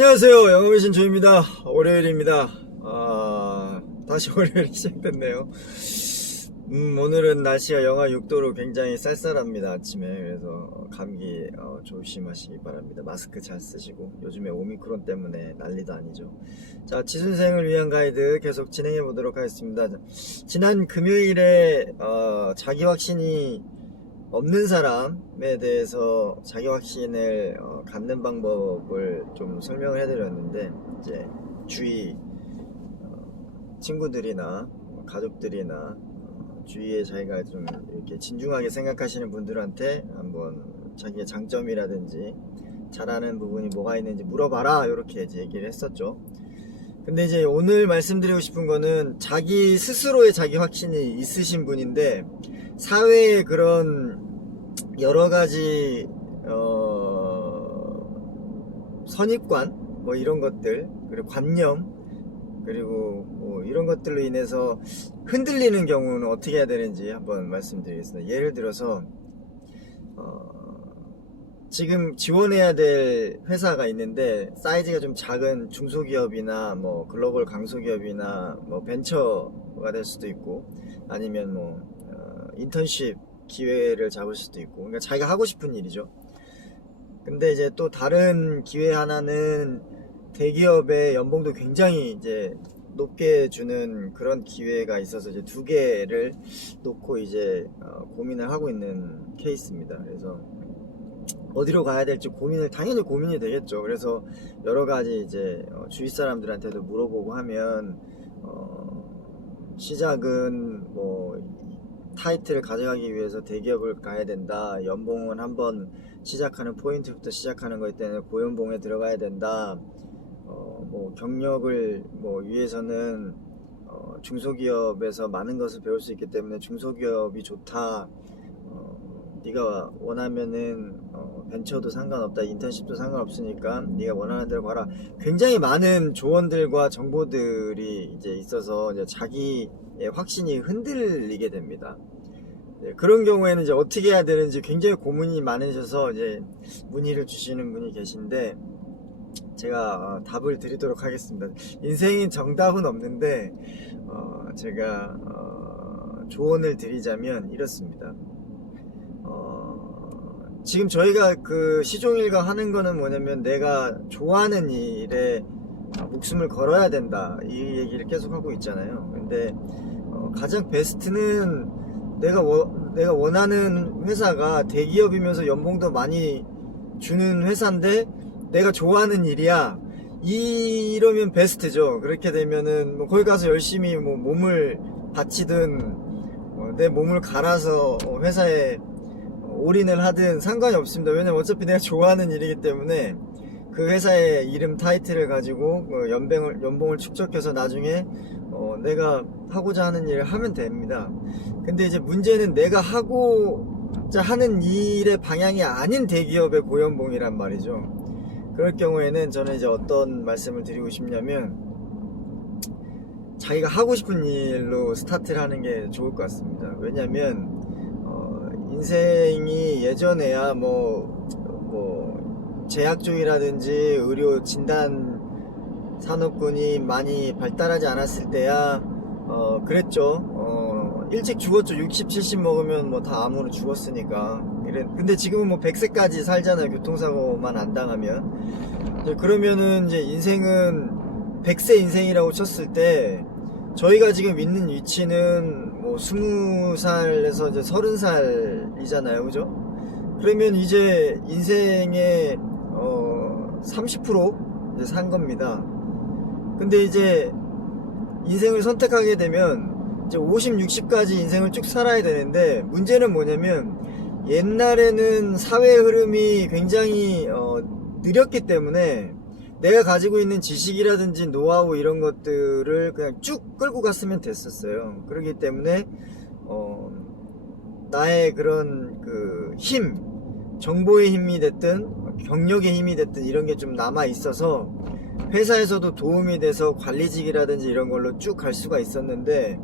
안녕하세요. 영어미신 조입니다. 월요일입니다. 다시 월요일이 시작됐네요. 오늘은 날씨가 영하 6도로 굉장히 쌀쌀합니다. 아침에. 그래서 감기 조심하시기 바랍니다. 마스크 잘 쓰시고. 요즘에 오미크론 때문에 난리도 아니죠. 자, 취준생을 위한 가이드 계속 진행해 보도록 하겠습니다. 지난 금요일에 자기 확신이 없는 사람에 대해서 자기 확신을 갖는 방법을 좀 설명을 해드렸는데, 이제 주위 친구들이나 가족들이나 주위에 자기가 좀 이렇게 진중하게 생각하시는 분들한테 한번 자기의 장점이라든지 잘하는 부분이 뭐가 있는지 물어봐라, 이렇게 이제 얘기를 했었죠. 근데 이제 오늘 말씀드리고 싶은 거는 자기 스스로의 자기 확신이 있으신 분인데 사회의 그런 여러 가지 선입관 뭐 이런 것들, 그리고 관념, 그리고 뭐 이런 것들로 인해서 흔들리는 경우는 어떻게 해야 되는지 한번 말씀드리겠습니다. 예를 들어서 지금 지원해야 될 회사가 있는데 사이즈가 좀 작은 중소기업이나 뭐 글로벌 강소기업이나 뭐 벤처가 될 수도 있고, 아니면 뭐 인턴십 기회를 잡을 수도 있고, 그러니까 자기가 하고 싶은 일이죠. 근데 이제 또 다른 기회 하나는 대기업의 연봉도 굉장히 이제 높게 주는 그런 기회가 있어서 이제 두 개를 놓고 이제 고민을 하고 있는 케이스입니다. 그래서 어디로 가야 될지 당연히 고민이 되겠죠. 그래서 여러 가지 이제 주위 사람들한테도 물어보고 하면 시작은 뭐 타이틀을 가져가기 위해서 대기업을 가야 된다, 연봉은 한번 시작하는 포인트부터 시작하는 거기 때문에 고연봉에 들어가야 된다, 뭐 경력을 뭐 위해서는 중소기업에서 많은 것을 배울 수 있기 때문에 중소기업이 좋다, 네가 원하면은 벤처도 상관없다, 인턴십도 상관없으니까 네가 원하는 대로 가라. 굉장히 많은 조언들과 정보들이 이제 있어서 이제 자기의 확신이 흔들리게 됩니다. 그런 경우에는 이제 어떻게 해야 되는지 굉장히 고민이 많으셔서 이제 문의를 주시는 분이 계신데, 제가 답을 드리도록 하겠습니다. 인생인 정답은 없는데 제가 조언을 드리자면 이렇습니다. 지금 저희가 그 시종일관 하는 거는 뭐냐면 내가 좋아하는 일에 목숨을 걸어야 된다, 이 얘기를 계속 하고 있잖아요. 근데 가장 베스트는 내가 원하는 회사가 대기업이면서 연봉도 많이 주는 회사인데 내가 좋아하는 일이야, 이러면 베스트죠. 그렇게 되면은 뭐 거기 가서 열심히 뭐 몸을 바치든 내 몸을 갈아서 회사에 올인을 하든 상관이 없습니다. 왜냐면 어차피 내가 좋아하는 일이기 때문에 그 회사의 이름 타이틀을 가지고 연봉을 축적해서 나중에 내가 하고자 하는 일을 하면 됩니다. 근데 이제 문제는 내가 하고자 하는 일의 방향이 아닌 대기업의 고연봉이란 말이죠. 그럴 경우에는 저는 이제 어떤 말씀을 드리고 싶냐면, 자기가 하고 싶은 일로 스타트를 하는 게 좋을 것 같습니다. 왜냐면 인생이 예전에야 뭐 제약 쪽이라든지 의료 진단 산업군이 많이 발달하지 않았을 때야 그랬죠. 일찍 죽었죠. 60, 70 먹으면 뭐 다 암으로 죽었으니까. 근데 지금은 뭐 100세까지 살잖아요. 교통사고만 안 당하면. 그러면은 이제 인생은 100세 인생이라고 쳤을 때 저희가 지금 있는 위치는 뭐 20살에서 이제 30살이잖아요. 그죠? 그러면 이제 인생의 30% 이제 산 겁니다. 근데 이제 인생을 선택하게 되면 이제 50, 60까지 인생을 쭉 살아야 되는데, 문제는 뭐냐면 옛날에는 사회 흐름이 굉장히 느렸기 때문에 내가 가지고 있는 지식이라든지 노하우 이런 것들을 그냥 쭉 끌고 갔으면 됐었어요. 그렇기 때문에 나의 그런 그 정보의 힘이 됐든 경력의 힘이 됐든 이런 게 좀 남아 있어서 회사에서도 도움이 돼서 관리직이라든지 이런 걸로 쭉 갈 수가 있었는데,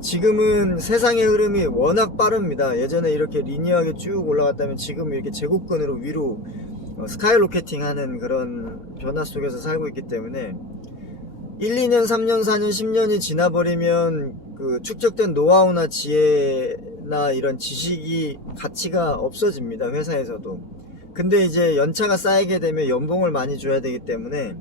지금은 세상의 흐름이 워낙 빠릅니다. 예전에 이렇게 리니어하게 쭉 올라갔다면 지금 이렇게 제국근으로 위로 스카이로켓팅 하는 그런 변화 속에서 살고 있기 때문에 1, 2년, 3년, 4년, 10년이 지나버리면 그 축적된 노하우나 지혜나 이런 지식이 가치가 없어집니다. 회사에서도. 근데 이제 연차가 쌓이게 되면 연봉을 많이 줘야 되기 때문에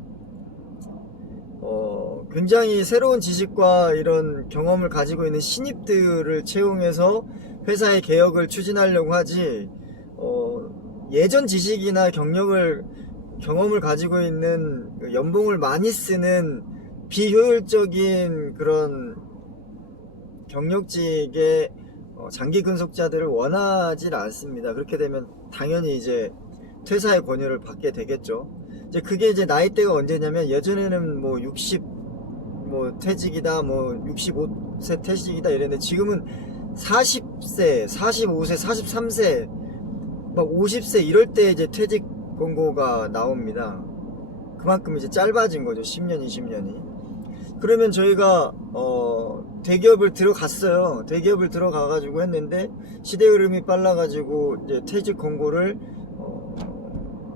굉장히 새로운 지식과 이런 경험을 가지고 있는 신입들을 채용해서 회사의 개혁을 추진하려고 하지, 예전 지식이나 경험을 가지고 있는 연봉을 많이 쓰는 비효율적인 그런 경력직의 장기 근속자들을 원하지 않습니다. 그렇게 되면 당연히 이제 퇴사의 권유를 받게 되겠죠. 이제 그게 이제 나이대가 언제냐면, 예전에는 뭐 60 뭐 퇴직이다, 뭐 65세 퇴직이다 이랬는데, 지금은 40세, 45세, 43세, 막 50세 이럴 때 이제 퇴직 권고가 나옵니다. 그만큼 이제 짧아진 거죠. 10년, 20년이. 그러면 저희가 대기업을 들어갔어요. 대기업을 들어가가지고 했는데, 시대 흐름이 빨라가지고 이제 퇴직 권고를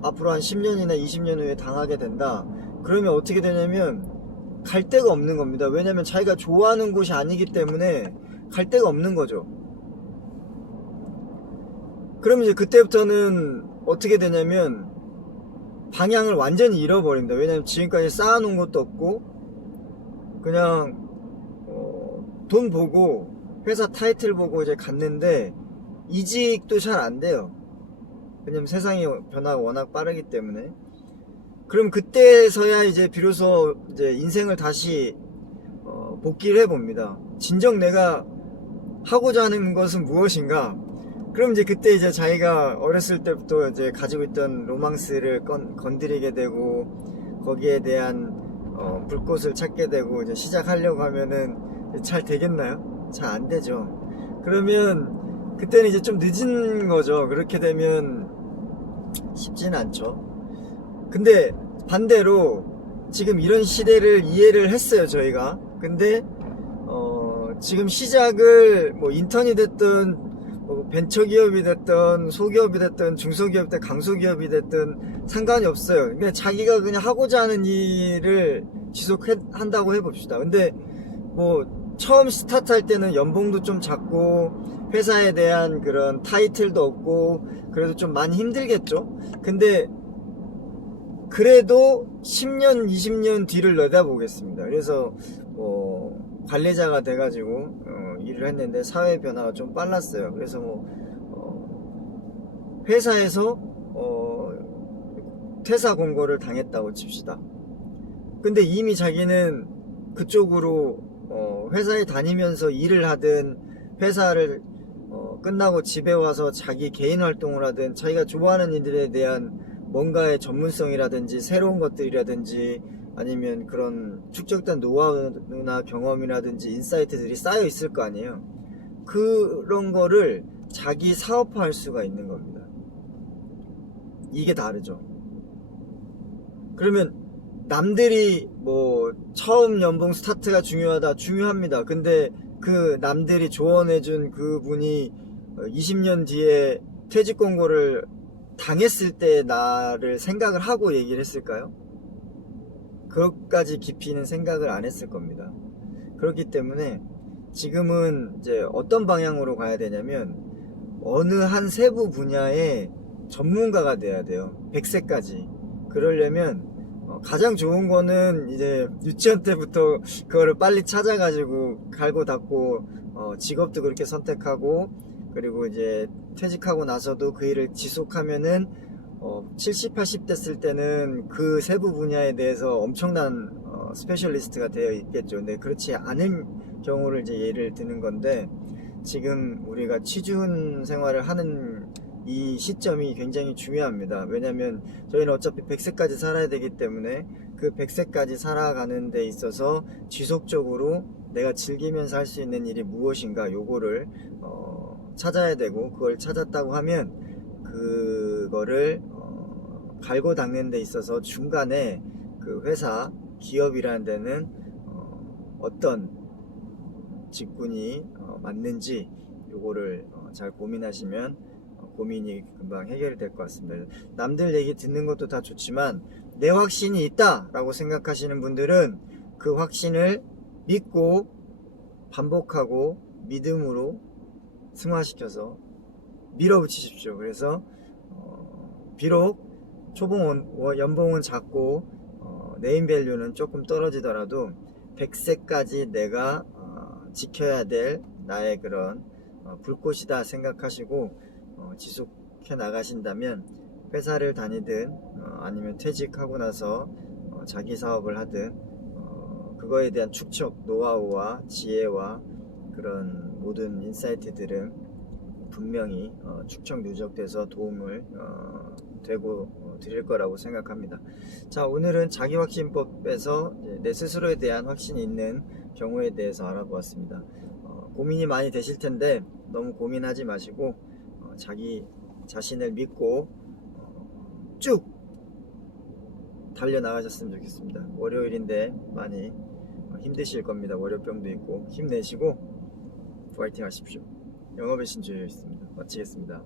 앞으로 한 10년이나 20년 후에 당하게 된다. 그러면 어떻게 되냐면 갈 데가 없는 겁니다. 왜냐면 자기가 좋아하는 곳이 아니기 때문에 갈 데가 없는 거죠. 그러면 이제 그때부터는 어떻게 되냐면 방향을 완전히 잃어버립니다. 왜냐면 지금까지 쌓아놓은 것도 없고, 그냥 돈 보고 회사 타이틀 보고 이제 갔는데 이직도 잘 안 돼요. 왜냐면 세상의 변화가 워낙 빠르기 때문에. 그럼 그때서야 이제 비로소 이제 인생을 다시 복귀를 해봅니다. 진정 내가 하고자 하는 것은 무엇인가? 그럼 이제 그때 이제 자기가 어렸을 때부터 이제 가지고 있던 로망스를 건드리게 되고, 거기에 대한 불꽃을 찾게 되고 이제 시작하려고 하면은 잘 되겠나요? 잘 안 되죠. 그러면 그때는 이제 좀 늦은 거죠. 그렇게 되면 쉽지는 않죠. 근데 반대로 지금 이런 시대를 이해를 했어요, 저희가. 근데 지금 시작을 뭐 인턴이 됐든 뭐 벤처기업이 됐든 소기업이 됐든 중소기업 때 강소기업이 됐든 상관이 없어요. 그냥 자기가 그냥 하고자 하는 일을 지속한다고 해봅시다. 근데 뭐 처음 스타트할 때는 연봉도 좀 작고 회사에 대한 그런 타이틀도 없고 그래도 좀 많이 힘들겠죠. 근데 그래도 10년, 20년 뒤를 내다보겠습니다. 그래서 관리자가 돼가지고 일을 했는데 사회 변화가 좀 빨랐어요. 그래서 회사에서 퇴사 공고를 당했다고 칩시다. 근데 이미 자기는 그쪽으로 회사에 다니면서 일을 하든, 회사를 끝나고 집에 와서 자기 개인 활동을 하든, 자기가 좋아하는 일들에 대한 뭔가의 전문성이라든지 새로운 것들이라든지 아니면 그런 축적된 노하우나 경험이라든지 인사이트들이 쌓여 있을 거 아니에요. 그런 거를 자기 사업화할 수가 있는 겁니다. 이게 다르죠. 그러면 남들이 뭐 처음 연봉 스타트가 중요합니다. 근데 그 남들이 조언해준 그분이 20년 뒤에 퇴직 권고를 당했을 때 나를 생각을 하고 얘기를 했을까요? 그것까지 깊이는 생각을 안 했을 겁니다. 그렇기 때문에 지금은 이제 어떤 방향으로 가야 되냐면, 어느 한 세부 분야의 전문가가 돼야 돼요. 100세까지. 그러려면 가장 좋은 거는 이제 유치원 때부터 그거를 빨리 찾아가지고 갈고 닦고 직업도 그렇게 선택하고, 그리고 이제 퇴직하고 나서도 그 일을 지속하면은 70, 80 됐을 때는 그 세부 분야에 대해서 엄청난 스페셜리스트가 되어 있겠죠. 근데 그렇지 않은 경우를 이제 예를 드는 건데, 지금 우리가 취준 생활을 하는 이 시점이 굉장히 중요합니다. 왜냐면 저희는 어차피 100세까지 살아야 되기 때문에 그 100세까지 살아가는 데 있어서 지속적으로 내가 즐기면서 할 수 있는 일이 무엇인가, 요거를 찾아야 되고, 그걸 찾았다고 하면 그거를 갈고 닦는 데 있어서 중간에 그 회사, 기업이라는 데는 어떤 직군이 맞는지 요거를 잘 고민하시면 고민이 금방 해결이 될 것 같습니다. 남들 얘기 듣는 것도 다 좋지만 내 확신이 있다 라고 생각하시는 분들은 그 확신을 믿고 반복하고 믿음으로 승화시켜서 밀어붙이십시오. 그래서 비록 연봉은 작고 네임밸류는 조금 떨어지더라도 100세까지 내가 지켜야 될 나의 그런 불꽃이다 생각하시고 지속해 나가신다면 회사를 다니든 아니면 퇴직하고 나서 자기 사업을 하든 그거에 대한 축적, 노하우와 지혜와 그런 모든 인사이트들은 분명히 축적 누적돼서 도움을 되고 드릴 거라고 생각합니다. 자, 오늘은 자기확신법에서 내 스스로에 대한 확신이 있는 경우에 대해서 알아보았습니다. 고민이 많이 되실 텐데 너무 고민하지 마시고 자기 자신을 믿고 쭉 달려나가셨으면 좋겠습니다. 월요일인데 많이 힘드실 겁니다. 월요병도 있고 힘내시고 파이팅 하십시오. 영업의 신조였습니다. 마치겠습니다.